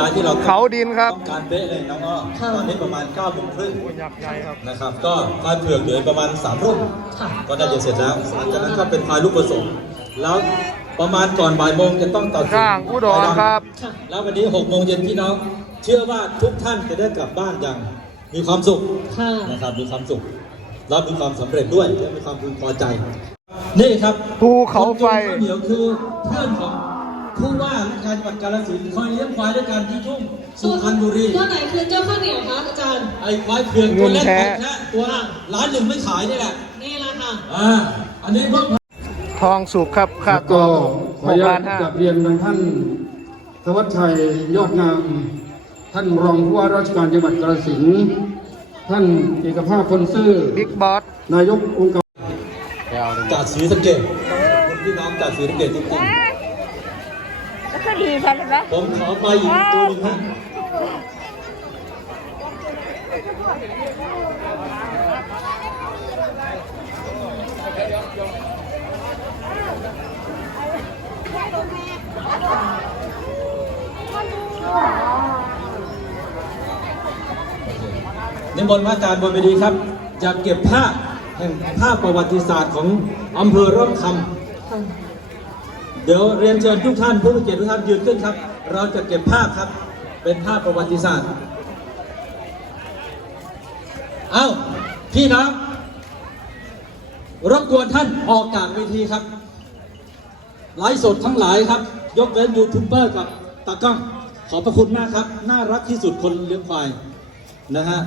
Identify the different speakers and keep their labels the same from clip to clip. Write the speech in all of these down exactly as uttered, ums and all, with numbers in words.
Speaker 1: าที่เรา
Speaker 2: เขาดินครับ
Speaker 1: ต้องการเป๊ะเลยน้องอ้อตอนนี้ประมาณเก้าโมงครึ่ง
Speaker 2: ยักษ์ใหญ่ครับ
Speaker 1: นะครับก็ควายเผือกเหลือประมาณสามรุ่มก็น่าจะเสร็จแล้วหลังจากนั้นก็เป็นควายลูกผสมแล้วประมาณก่อนบ่ายโมงจะต้องตัดสิน
Speaker 2: สร้างอุดรครับ
Speaker 1: แล้ววันนี้หกโมงเย็นพี่น้องเชื่อว่าทุกท่านจะได้กลับบ้านอย่างมีความสุขนะครับมีความสุขแล้วมีความสำเร็จด้วยและมีความพึงพอใจนี่ครับ
Speaker 2: ภูเขาไฟ
Speaker 1: เดี๋ยวคือเพื่อนของผู้ว่าราชการจังหวัดกาฬสินธุ์คอยเลี้ยงควายด้วยกันที่ทุ่งสุพรรณบุรี
Speaker 3: ตัวไหนคือเจ้าข้าวเหนียวคะอาจารย์
Speaker 1: ไอ้ควายเผือกตัวเล็กของแท้ตัวล้านหนึ่งไม่ขายนี่แหละ
Speaker 3: นี่แหละค่ะ
Speaker 1: อ่าอันนี้เพิ่ม
Speaker 2: ทองสุกครับค่าตัวหกล้านห้า
Speaker 4: กับเรียนท่านธวัชชัยยอดงามท่านรองผู้ว่าราชการจังหวัดกาฬสินธุ์ท่านเอกภาพคนซื่อ
Speaker 2: บิ๊กบอส
Speaker 4: นายกองค์การ
Speaker 1: จากศรีสะเกษคนพี่น้องจากศรีสะเกษจริงๆ
Speaker 5: ก็ดีใช่ไหม
Speaker 1: ผมขอไปอีกตัวหนึ่งฮะนิมนต์พระอาจารย์บนเวทีครับจะเก็บภาพแห่งภาพประวัติศาสตร์ของอำเภอร่องคำเดี๋ยวเรียนเชิญทุกท่านผู้มีเกียรติทุกท่านยืนขึ้นครับเราจะเก็บภาพครับเป็นภาพประวัติศาสตร์เอ้าพี่น้องรบกวนท่านออกจากเวทีครับไลฟ์สดทั้งหลายครับยกเว้นยูทูบเบอร์กับตากล้องขอบพระคุณมากครับน่ารักที่สุดคนเลี้ยงควายนะฮะ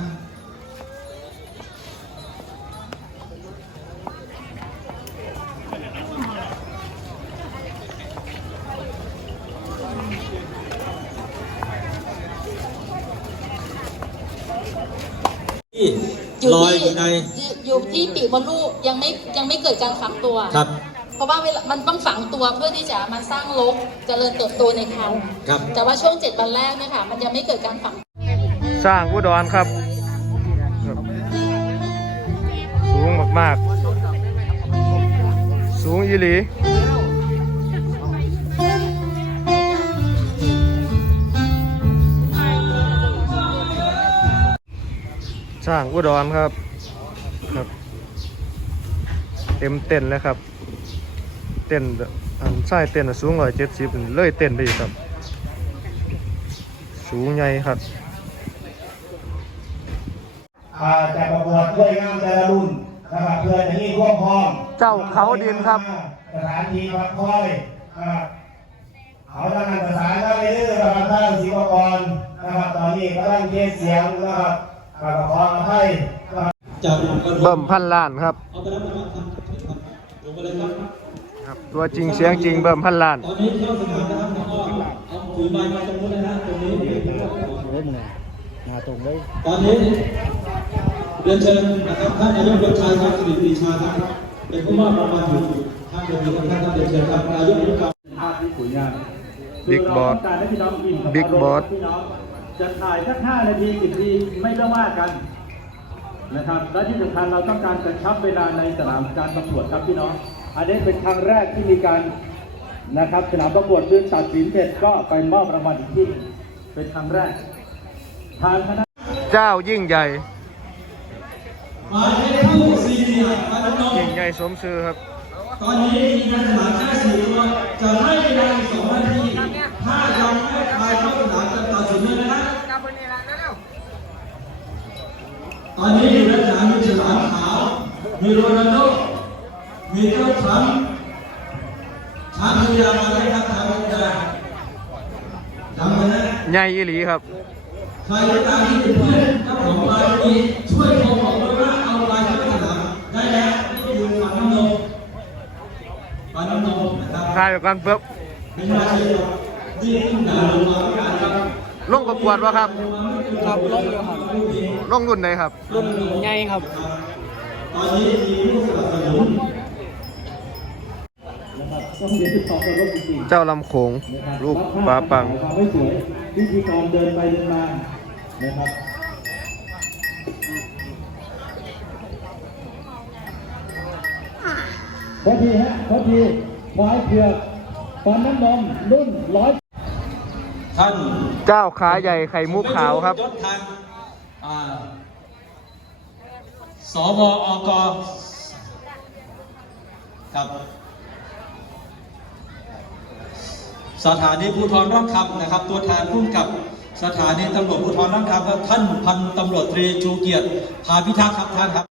Speaker 3: อยู่ที่อยู่ที่ปีกมดลูกยังไม่ยังไม่เกิดการฝังตัว
Speaker 1: ครับ
Speaker 3: เพราะว่ามันต้องฝังตัวเพื่อที่จะมาสร้างรกเจริญเติบโตในครรภ์
Speaker 1: ครับ
Speaker 3: แต่ว่าช่วงเจ็ดวันแรกเนี่ยค่ะมันยังไม่เกิดการฝัง
Speaker 2: สร้างอุดรครับสูงมากๆสูงอีหลีสร้างอุดรครับครับเต็มเต็นแล้วครับเต็นอันใต้เต็นสูงร้อยเจ็ดสิบเลยเต็นไปอีกครับสูงใหญ่ครับ
Speaker 6: จะประกวดด้วยงานแต่ละรุ่นนะครับเพื่อจะมีร่วมพร้อม
Speaker 2: เจ้าเขาดินครับ
Speaker 6: สถานที่พักคอยเขาทำงานภาษาได้เรื่อยๆนะครับท่านศิวกรนะครับตอนนี้ก็ได้เทสเสียงนะครับขออภัย
Speaker 2: เบิ่มพันล้านครับครับตัวจริงเสียงจริงเบิ่มพันล้าน
Speaker 1: ตอนนี้เข้าสนามนะครับเอาถือไม้มาตรงนู้นนะฮะตรงนี้
Speaker 2: ตรงเลย
Speaker 1: ตอนนี้เรียนเชิญนะครับท่านนายกยศชัยครับสิริปรีชาครับเป็นผู้มอบรางวัลอยู่ท่านเดียวกันท่านเรียนเชิญครับนายกยศชัย
Speaker 7: ภาพที่สวยงาม
Speaker 2: บิ๊กบอสบิ๊กบอส
Speaker 7: จะถ่ายสักห้านาทีสิบนาทีไม่เรื่องว่ากันนะครับและที่สำคัญเราต้องการกระชับเวลาในสนามการประกวดครับพี่น้องอันนี้เป็นครั้งแรกที่มีการนะครับสนามประกวดเรื่องตัดสินเสร็จก็ไปมอบรางวัลอีกที่เป็นครั้งแรกทางคณะ
Speaker 2: เจ้ายิ่งใหญ่ยิ่งใหญ่สมชื่อครับ
Speaker 1: ตอนนี้มีการสนามแค่สี่ตัวจะให้เวลาสองนาทีถ้ายังไม่ใครเข้าสนามจะตัดสินเลยนะตอนนี้อยู่ในสนามมีฉลามขาวมีโรนัลโดมีเจ้าช้างช้างพยามาเลยครับช้างพยาจำไว้นะ
Speaker 2: ใหญ่อีหลีครับ
Speaker 1: ใครตามที่เป็นเพื่อนเจ้าของลายนี้ช่วยโทรบอกด้วยว่าเอาลายเข้าสนามได้แล้วนี่คือฝันน้ำนมฝันน้ำนมนะครับ
Speaker 2: ถ่ายกันเพิ่ม
Speaker 1: ไม่น่าเชื่อที่ขึ้นดาวลงมาครับ
Speaker 2: ลงประกวดวะครับ
Speaker 8: ครับลงเลยครับ
Speaker 2: ลงรุ่นไหนครับ
Speaker 8: รุ่นใหญ่ครับ
Speaker 1: ตอนนี้มีผู้สนับสนุน
Speaker 2: เจ้าลำโขงลูกปลาปัง
Speaker 7: วิธีการเดินไปเดินมานะครับพอดีฮะพอดีควายเผือกฟันน้ำนมรุ่นร้อย
Speaker 1: ท่าน
Speaker 2: เจ้าขาใหญ่ไข่มุกขาวครับ
Speaker 1: ยศทางอ่าสวอกครับ สถานีภูธรร่องคำนะครับ ตัวแทนผู้กำกับสถานีตำรวจภูธรร่องคำครับท่านพันตำรวจตรีชูเกียรติ ภาพิทักษ์ครับท่านครับ